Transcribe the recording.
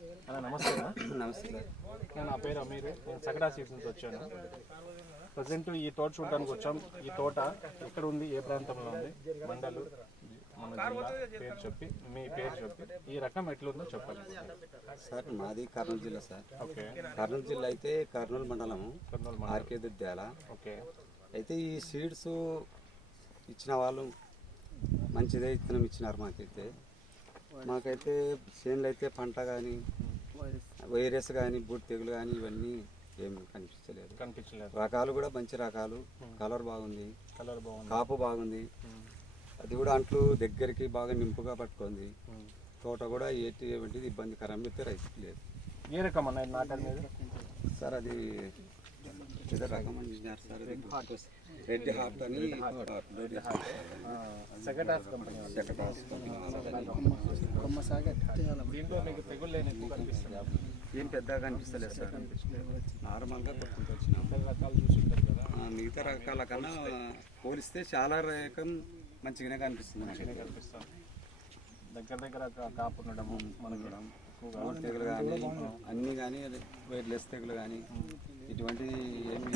అన్న నమస్తే అన్న. నమస్తే సార్. నా పేరు అమీర్, నేను సగడా సీడ్స్ నుంచి వచ్చాను. ప్రజెంట్ ఈ తోట చూడడానికి వచ్చాం. ఈ తోట ఎక్కడ ఉంది, ఏ ప్రాంతంలో ఉంది, మండలు, మన జిల్లా పేరు చెప్పి, మీ పేరు చెప్పి ఈ రకం ఎట్లుందో చెప్పాలి సార్. మాది కర్నూలు జిల్లా సార్. ఓకే. కర్నూలు జిల్లా అయితే కర్నూలు మండలము, ఆర్కే దుద్యాల. ఓకే. అయితే ఈ సీడ్స్ ఇచ్చిన వాళ్ళు మంచిదే ఇత్తనం ఇచ్చినారు. మాకైతే చేనులు అయితే పంట కానీ వైరస్ కానీ బూట్ తెగులు కానీ ఇవన్నీ ఏమి కనిపించలేదు. రకాలు కూడా మంచి రకాలు, కలర్ బాగుంది, కాపు బాగుంది. అది కూడా అంట్లు దగ్గరికి బాగా నింపుగా పట్టుకుంది. తోట కూడా ఎటువంటిది ఇబ్బందికరం అయితే రైతుకి లేదు. ఏ రకం అన్న నాటారు మీరు? సార్ అది రకం అందించినారు సార్. రెడ్ హార్ట్ అని దీంట్లో మీకు తెగులు లేని ఎక్కువ కనిపిస్తుంది? ఏం పెద్దగా కనిపిస్తలేదు సార్. నార్మల్గా కొట్టుకుంటూ వచ్చినాం. రకాలు చూసింటారు కదా, మిగతా రకాల కన్నా పోలిస్తే చాలా రకం మంచిగానే కనిపిస్తుంది. దగ్గర కాపు ఉండడము, మనకి తెగులు కానీ అన్నీ కానీ వైర్లెస్ తెగులు కానీ ఇటువంటి ఏమి